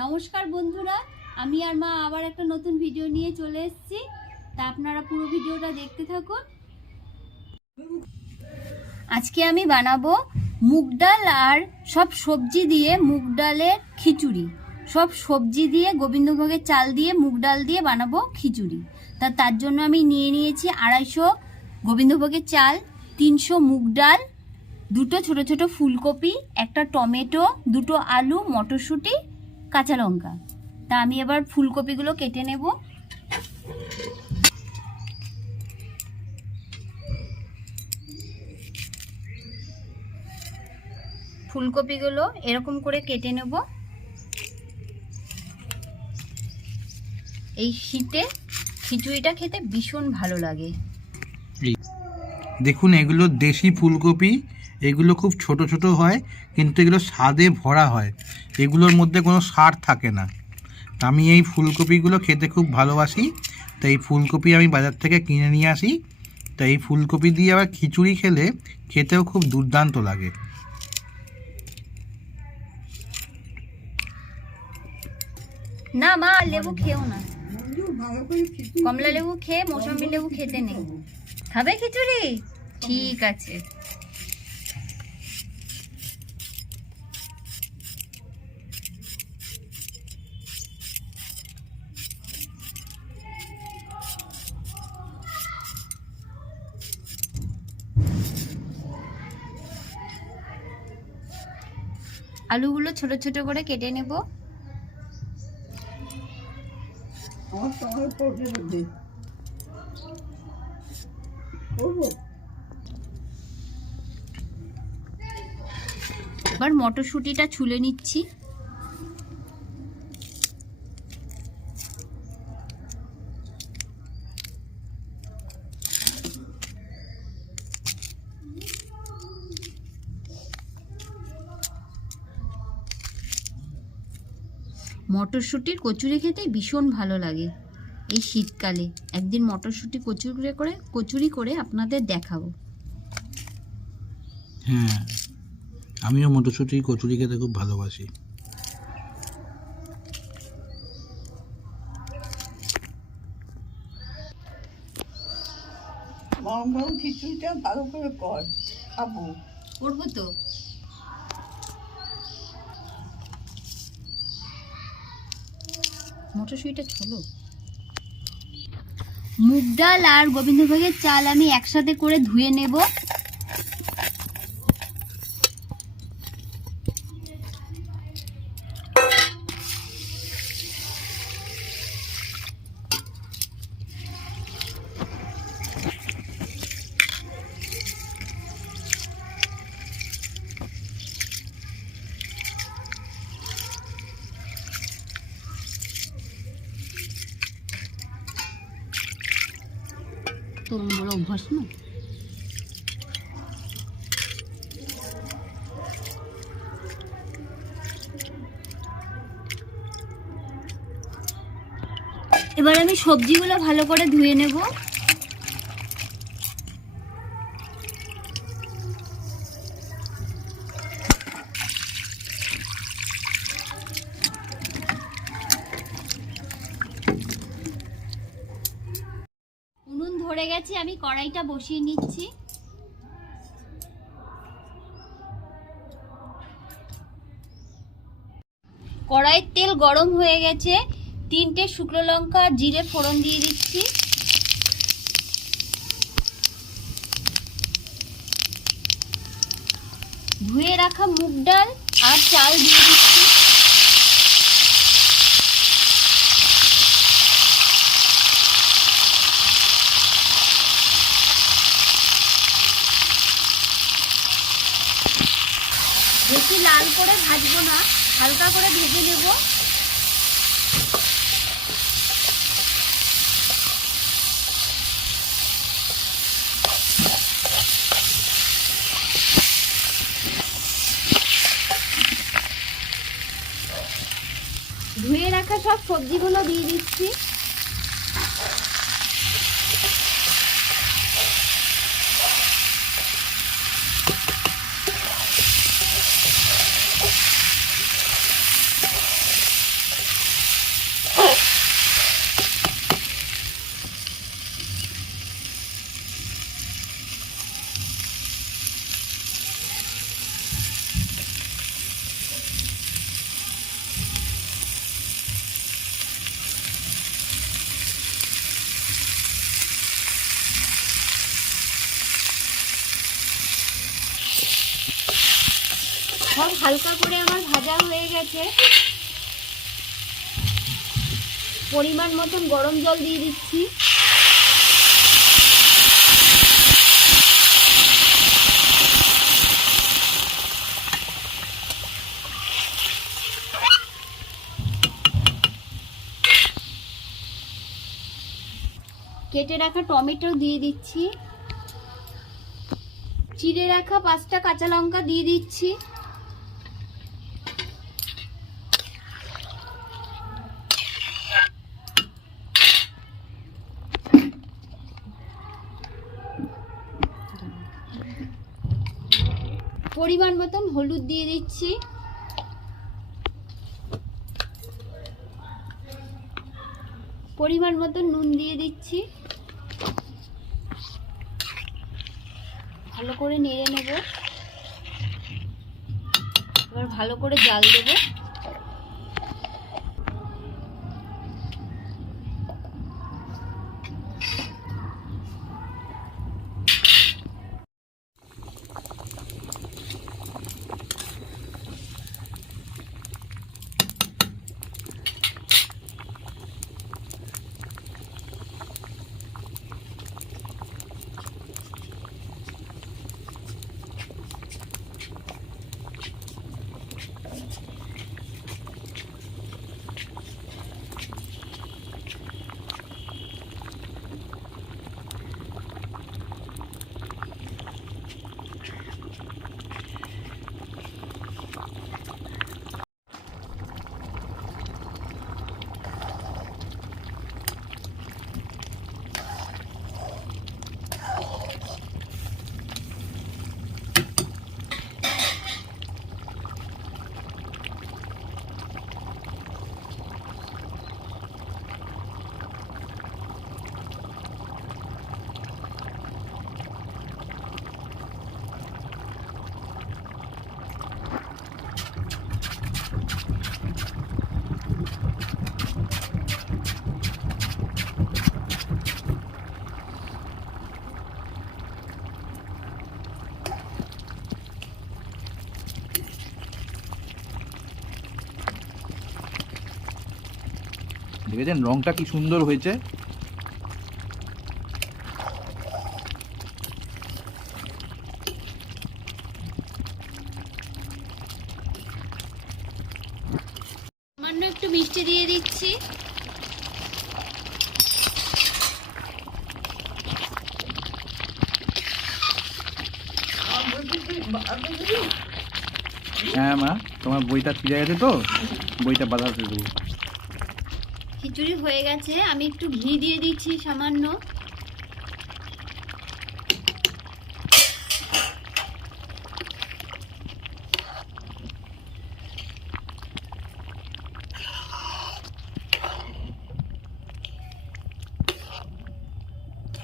নমস্কার বন্ধুরা, আমি আর মা আবার একটা নতুন ভিডিও নিয়ে চলে এসেছি। তা আপনারা পুরো ভিডিওটা দেখতে থাকুন। আজকে আমি বানাবো মুগ ডাল আর সব সবজি দিয়ে মুগ ডালের খিচুড়ি। সব সবজি দিয়ে, গোবিন্দভোগের চাল দিয়ে, মুগ ডাল দিয়ে বানাবো খিচুড়ি। তা তার জন্য আমি নিয়ে নিয়েছি আড়াইশো গোবিন্দভোগের চাল, তিনশো মুগ ডাল, দুটো ছোট ছোট ফুলকপি, একটা টমেটো, দুটো আলু, মটরশুঁটি কাঁচা লঙ্কা। তা আমি এবার ফুলকপিগুলো কেটে নেব। ফুলকপিগুলো এরকম করে কেটে নেব। এই শীতে খিচুড়িটা খেতে ভীষণ ভালো লাগে। দেখুন, এগুলো দেশি ফুলকপি। এগুলো খুব ছোট ছোট হয়, কিন্তু এগুলো স্বাদে ভরা হয়। এগুলোর মধ্যে কোনো সার থাকে না। আমি এই ফুলকপিগুলো খেতে খুব ভালোবাসি, তাই এই ফুলকপি আমি বাজার থেকে কিনে নিয়ে আসি। তাই এই ফুলকপি দিয়ে আবার খিচুড়ি খেলে খেতেও খুব দুর্দান্ত লাগে। না মা, লেবু খেও না। কমলা লেবু খেয়ে মৌসুমি লেবু খেতে নেই। খাবে খিচুড়ি? ঠিক আছে। আলুগুলো ছোট ছোট করে কেটে নেব। এবার মটরশুঁটিটা ছুলে নিচ্ছি। মটরশুঁটির কচুরি খেতে ভীষণ ভালো লাগে। এই শীতকালে একদিন মটরশুঁটি কচুরি করে কচুরি করে আপনাদের দেখাবো। হ্যাঁ আমিও মটরশুঁটি কচুরি খেতে খুব ভালোবাসি। গরম গরম খিচুড়িটা ভালো করে কর খাব। করব তো? মটরশুঁটিটা ছোলো মুগ ডাল আর গোবিন্দভোগের চাল আমি একসাথে করে ধুয়ে নেব। অভ্যাস না? এবার আমি সবজিগুলো ভালো করে ধুয়ে নেব। ধরে গেছে, আমি কড়াইটা বসিয়ে নিচ্ছি। কড়াইয়ের তেল গরম হয়ে গেছে, তিনটে শুকনো লঙ্কা, জিরে, ফোড়ন দিয়ে দিচ্ছি। ধুয়ে রাখা মুগ ডাল আর চাল দিয়ে দিচ্ছি। বেশি লাল করে ভাজবো না, হালকা করে ভেজে নেব। ধুয়ে রাখা সব সবজিগুলো দিয়ে দিচ্ছি সব হালকা করে আমার ভাজা হয়ে গেছে। পরিমাণ মতন গরম জল দিয়ে দিচ্ছি। কেটে রাখা টমেটো দিয়ে দিচ্ছি। চিড়ে রাখা পাঁচটা কাঁচা লঙ্কা দিয়ে দিচ্ছি। পরিমাণ মতন হলুদ দিয়ে দিচ্ছি। পরিমাণ মতন নুন দিয়ে দিচ্ছি। ভালো করে নেড়ে নেব। এবার ভালো করে জাল দেব। দেখেছেন? রংটা কি সুন্দর হয়েছে? একটু মিষ্টি দিয়ে দিচ্ছি? হ্যাঁ মা। তোমার বইটা ছিঁড়ে গেছে তো? বইটা বাঁধাতে দেবো। খিচুড়ি হয়ে গেছে। আমি একটু ঘি দিয়ে দিচ্ছি সামান্য।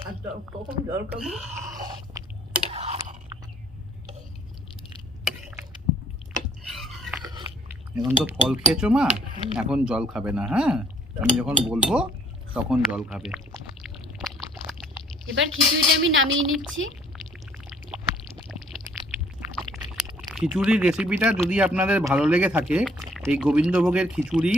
আর কখন জল খাব? এখন তো ফল খেয়েছো মা? এখন জল খাবে না হ্যাঁ? আমি যখন বলব তখন জল খাবে। এবার খিচুড়িটা আমি নামিয়ে নিচ্ছি। খিচুড়ির রেসিপিটা যদি আপনাদের ভালো লেগে থাকে এই গোবিন্দভোগের খিচুড়ি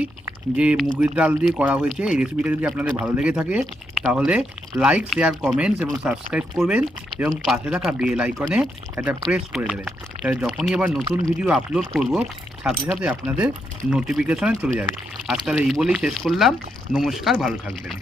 যে মুগের ডাল দিয়ে করা হয়েছে, এই রেসিপিটা যদি আপনাদের ভালো লেগে থাকে, তাহলে লাইক শেয়ার কমেন্টস এবং সাবস্ক্রাইব করবেন এবং পাশে থাকা বেল আইকনে একটা প্রেস করে দেবেন। তাহলে যখনই আবার নতুন ভিডিও আপলোড করব, সাথে সাথে আপনাদের নোটিফিকেশনে চলে যাবে। আজ তাহলে এই বলেই শেষ করলাম। নমস্কার, ভালো থাকবেন।